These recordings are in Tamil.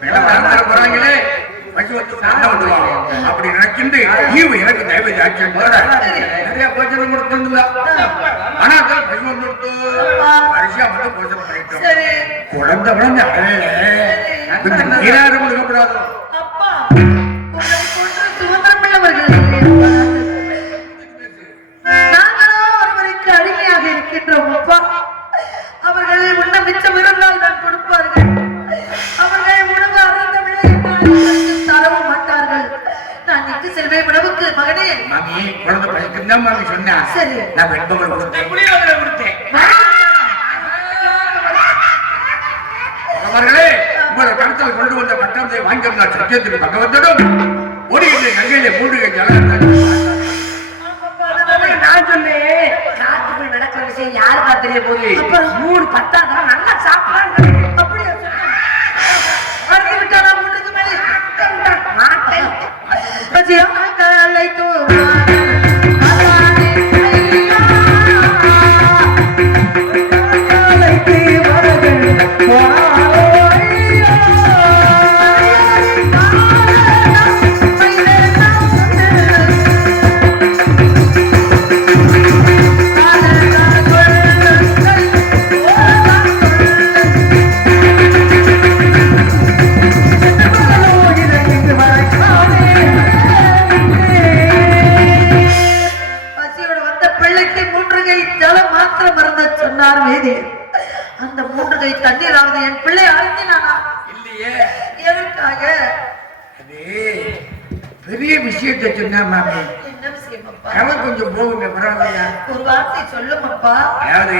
போறாங்களே. பசு வந்து சண்டை வந்துருவாங்க அப்படி நினைக்கிட்டு ஈவு எனக்கு தயவு ஜாக்கியம் போற நிறைய போச்சனம் கொடுத்துருந்தா ஆனா அதான் பசு வந்துட்டு வரிசையா வந்து போச்சனம் பண்ணிட்டோம். குழந்தை குழந்தை. கொஞ்சம் நீராறு அப்பா. அவர்கள் உண்ண மிச்சம் இருந்தால் தான் கொடுப்பார்கள். செல்வேன் உணவுக்கு மகனே மாமி குழந்தை பசிக்கும் தான் மாமி சொன்னா சரி. நான் வெண்பொங்கல் கொடுத்தேன். புளியோதரை கொடுத்தேன். அவர்களே உங்களை கடத்தல் கொண்டு வந்த பட்டத்தை வாங்கியிருந்தால் சத்தியத்துக்கு பகவத்தடும் ஒரு இல்லை நகையிலே மூன்று ஜலம் நான் சொன்னேன். காட்டுக்குள் நடக்கிற விஷயம் யாருக்கா தெரிய போகுது? மூணு பத்தாதான் நல்லா சாப்பிடலாம் அப்படியா சொன்னேன்? என் பிள்ளை அழுத்தினானா இல்லையே. எதற்காக? அது பெரிய விஷயத்தை சொன்னா மாமி. என்ன விஷயம் அப்பா? அவன் கொஞ்சம் போகுங்க பரவாயில்லையா? ஒரு வார்த்தை சொல்லும் அப்பா. அதாவது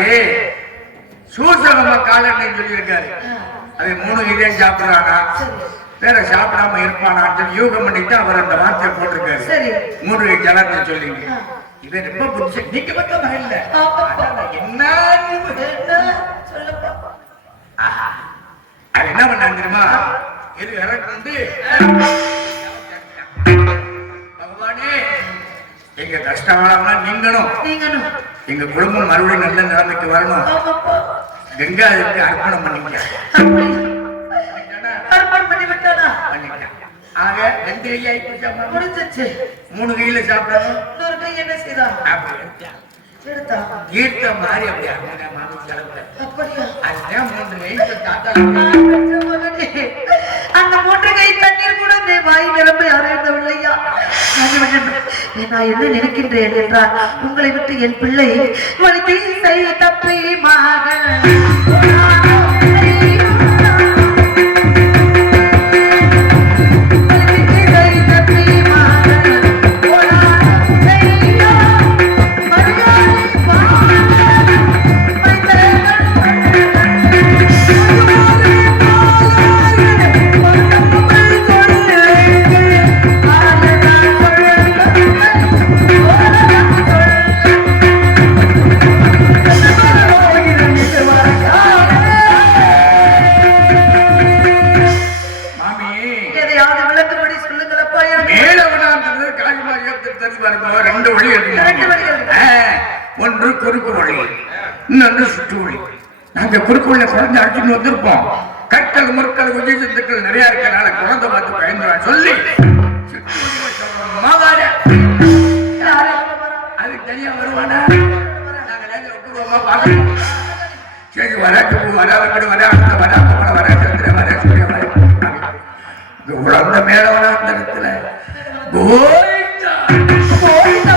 சூசகமா காலன்னு சொல்லியிருக்காரு. அவன் மூணு இதையும் சாப்பிடுறானா? வேற சாப்பிடாம இருப்பானான்னு சொல்லி யூகம் பண்ணிட்டு அவர் அந்த வார்த்தையை போட்டிருக்காரு. சரி. மூன்று ஜலத்தை சொல்லி இவன் ரொம்ப புடிச்ச நீங்க மட்டும் இல்ல? என்ன? சொல்லுப்பா அது என்ன பண்ணாங்க தெரியுமா? இது இறக்கு வந்து பகவானே எங்க கஷ்டகாலம்லாம் நீங்கணும். நீங்களும் எங்க குடும்பம் மறுபடியும் நல்ல நிலைமைக்கு வரணும். கங்காதேவிக்கு அர்ப்பணம் பண்ணிக்க. அர்ப்பணம். பண்ணி விட்டானா? ஆக ரெண்டு கையாய் முடிஞ்சிச்சு மூணு கையில சாப்பிடணும் இன்னொரு கை என்ன செய்தான் தீர்த்த மாதிரி அப்படி அருமையா மாமி கிளம்புறேன் அப்படியா? அதுதான் மூன்று கைக்கு தாத்தா நான் பெற்ற மகனே, அந்த மூன்று கை தண்ணீர் கூட நீ வாய் நிரம்ப அறிந்தவில்லையா நான் என்ன நினைக்கின்றேன் என்றால் உங்களை விட்டு என் பிள்ளை வழி தீசை தப்பி மகள் சரி வரா வரா வரா வரா வரா வரா வரா மேலவனா அந்த இடத்துல கோவிந்தா கோவிந்தா,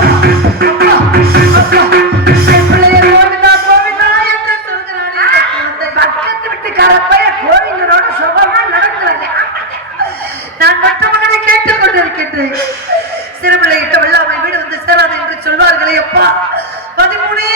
கோவிந்தனோட நான் மற்ற கேட்டுக் கொண்டிருக்கின்றேன் சிறுபிள்ளை இட்ட வெள்ளாமை வீடு வந்து சேராது என்று சொல்வார்களே அப்பா. பதிமூணே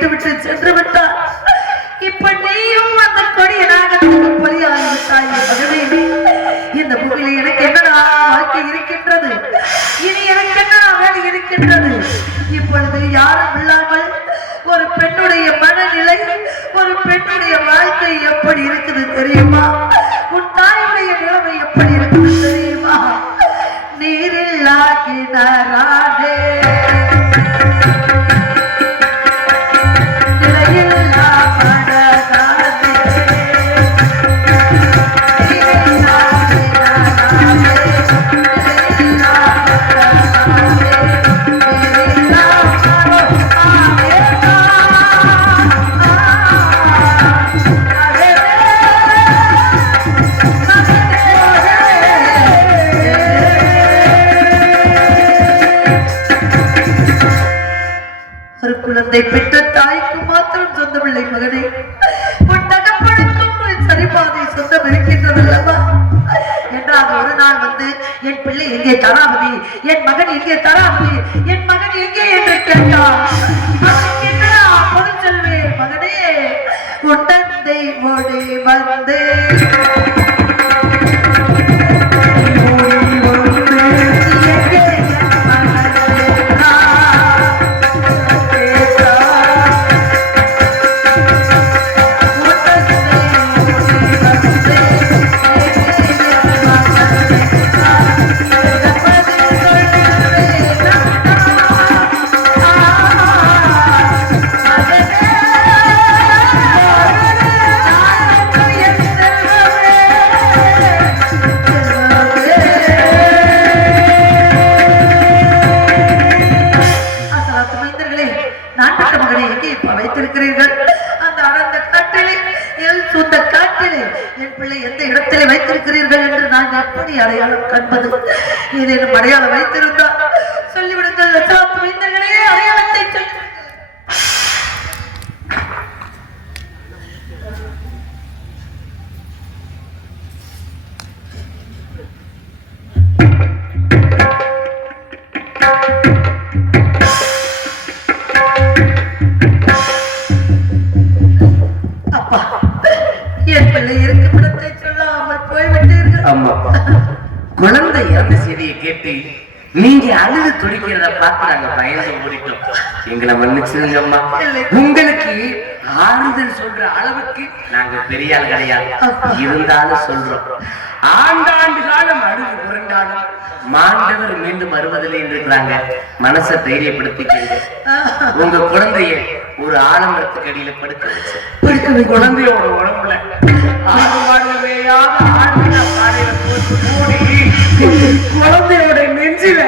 விட்டுவிட்டு சென்று விட்டார் இப்ப நீயும் அந்த கொடிய நாகத்துக்கு பலியாகி விட்டாய் மகனே இந்த பூமியில் எனக்கு என்னடா வாழ்க்கை இருக்கின்றது? இனி எனக்கு என்ன வேலை இருக்கின்றது? இப்பொழுது யாரும் இல்லாமல் ஒரு பெண்ணுடைய மனநிலை ஒரு பெண்ணுடைய வாழ்க்கை எப்படி இருக்குது தெரியுமா? எங்கே தராபதி என் மகன் எங்கே தராபதி என் மகன் எங்கே என்று கேட்டான் எங்களை மன்னிச்சிருங்கம்மா உங்களுக்கு ஆறுதல் சொல்ற அளவுக்கு நாங்க பெரிய ஆள் கிடையாது. இருந்தாலும் சொல்றோம். ஆண்டாண்டு காலம் அழுது புரண்டாலும் மாண்டவர் மீண்டும் வருவதில்லை இருக்கிறாங்க. மனசை தைரியப்படுத்திக்கிறீங்க உங்க குழந்தைய ஒரு ஆலமரத்துக்கு அடியில படுக்க வச்சு. குழந்தையோட உடம்புல குழந்தையோட நெஞ்சில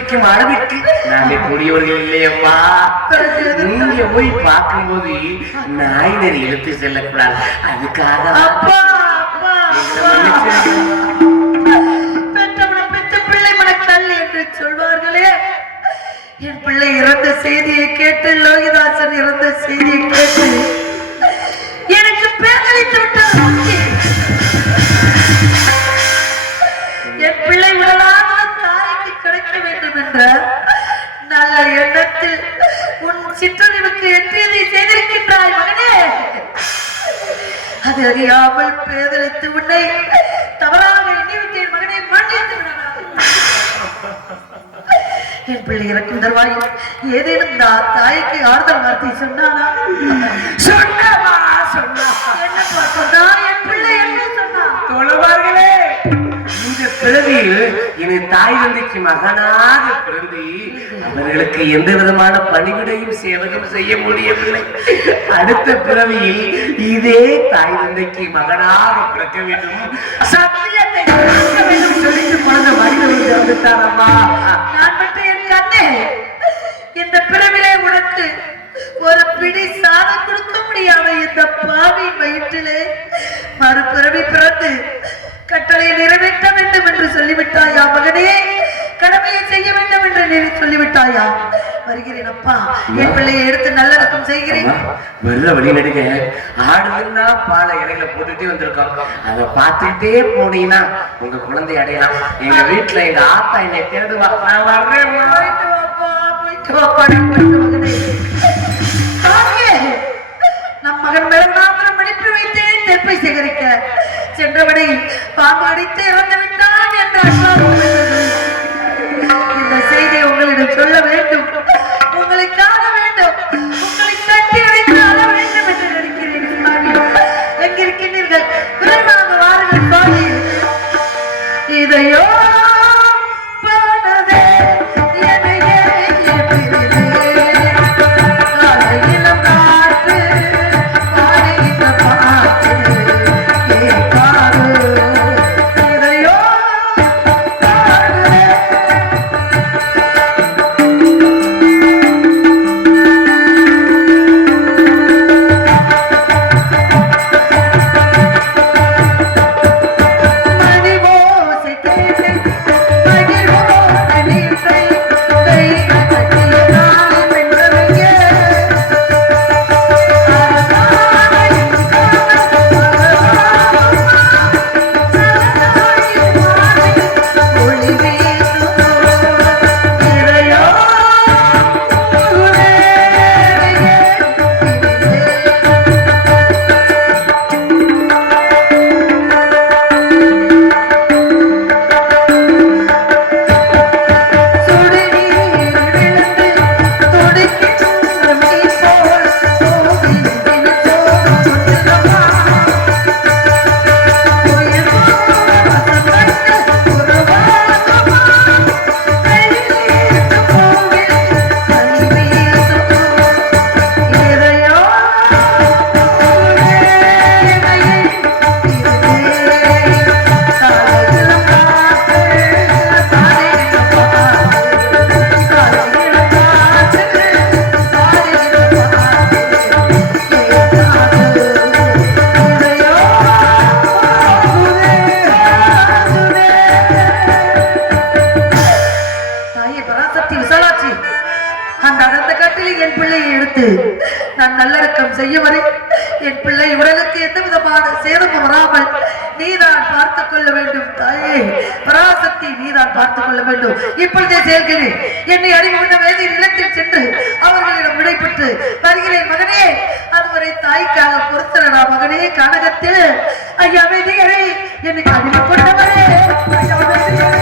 வைக்கும் அளவிற்கு நாங்க கூடியவர்கள் இல்லையம்மா. நீங்க போய் பார்க்கும்போது நாயினரி இழுத்து செல்லக்கூடாது. அதுக்காக என் பிள்ளை இறந்த செய்தியை கேட்டு லோகிதாசன் இறந்த செய்தியை கேட்டு எனக்கு பேரழித்து விட்டது என்ற நல்ல எண்ணத்தில் உன் சிற்றறிவுக்கு எட்டியதை செய்திருக்கின்றாய் மகனே. அது அறியாமல் பேதலித்து உன்னை தவறாக எண்ணிவிட்டேன் மகனை. மன்னித்து என் பிள்ளை இறக்கும் தருவாயில் ஏதேனும் தாய்க்கு ஆறுதல் வார்த்தை சொன்னானா? சொன்னமா சொன்னா. என்னப்பா சொன்னா? என் பிள்ளை என்ன சொன்னா? தோழமார்களே இந்த பிறவியில் இனி தாய் தந்தைக்கு மகனாக பிறந்து அவர்களுக்கு எந்த விதமான பணிவிடையும் சேவகம் செய்ய முடியவில்லை. அடுத்த பிறவியில் இதே தாய் தந்தைக்கு மகனாக பிறக்க வேண்டும். சத்தியத்தை சொல்லிட்டு பிறந்த மனிதர்கள் வந்து வந்துட்டாரம்மா நான் மட்டும் என் கண்ணே இந்த பிறவிலே உனக்கு ஒரு பிடி சாதம் கொடுக்க முடியாத இந்த பாவி வயிற்றிலே மறுபிறவி பிறந்து கட்டளை நிறைவேற்ற வேண்டும் என்று சொல்லிவிட்டாயா மகனே? கடமையை செய்ய வேண்டும் என்று நீ சொல்லிவிட்டாயா? வருகிறேன் அப்பா. என் பிள்ளையை எடுத்து நல்லடக்கம் செய்கிறேன். வெள்ள வழி ஆடுதுன்னா பாலை இடையில போட்டுட்டே வந்திருக்கோம் அதை பார்த்துட்டே போனீங்கன்னா உங்க குழந்தை அடையலாம். எங்க வீட்டுல எங்க ஆத்தா என்னை தேடுவா. நான் வர்றேன் போயிட்டு வாப்பா, போயிட்டு வாப்பா, மகன் மேலநாதனம் அனுப்பி வைத்தேன் நெற்பை சேகரிக்க. சென்றபடி பாம்பு அடித்து இறந்து விட்டான் என்ற இந்த செய்தியை உங்களிடம் சொல்ல வேண்டும். உங்களை காண வேண்டும். உங்களை கட்டி அழைத்து அழ வேண்டும் என்று நினைக்கிறேன். சுவாமி. எங்கிருக்கிறீர்கள் விரைவாக வாருங்கள் சுவாமி. இதையோ செய்ய வரை என் பிள்ளை உடலுக்கு எந்த விதமான சேதமும் வராமல் நீதான் பார்த்துக் கொள்ள வேண்டும் தாயே. பராசக்தி நீதான் பார்த்துக் கொள்ள வேண்டும். இப்பொழுதே செயல்கிறேன். என்னை அறிவுள்ள வேதி நிலத்தில் சென்று அவர்களிடம் விடைபெற்று வருகிறேன் மகனே அதுவரை தாய்க்காக பொறுத்தரடா மகனே கனகத்தில். ஐயா வேதியரை என்னை அறிவு கொண்டவரே